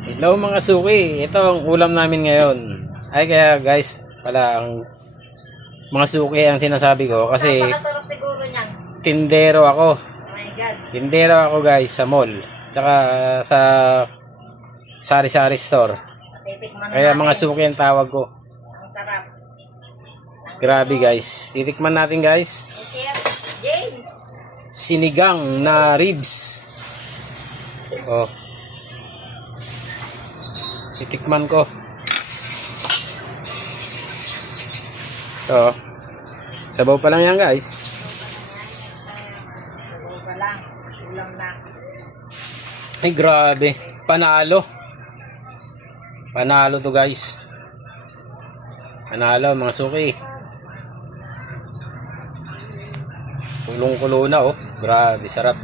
Hello mga suki, ito ang ulam namin ngayon. Ay kaya guys, pala ang mga suki ang sinasabi ko kasi Napakasarap siguro niyan. tindero ako. Oh my God. Tindero ako guys sa mall. Tsaka sa sari-sari store. Titikman na Kaya natin. mga suki ang tawag ko. Ang sarap. Grabe guys. Titikman natin guys. Si Chef James. Sinigang na ribs. Oh. Titikman ko. Oh. Sabaw pa lang yan guys. Sabaw pa lang. Ulam na. Ay grabe. Panalo. Panalo to guys. Panalo mga suki. Kulong-kulo na oh. Grabe sarap.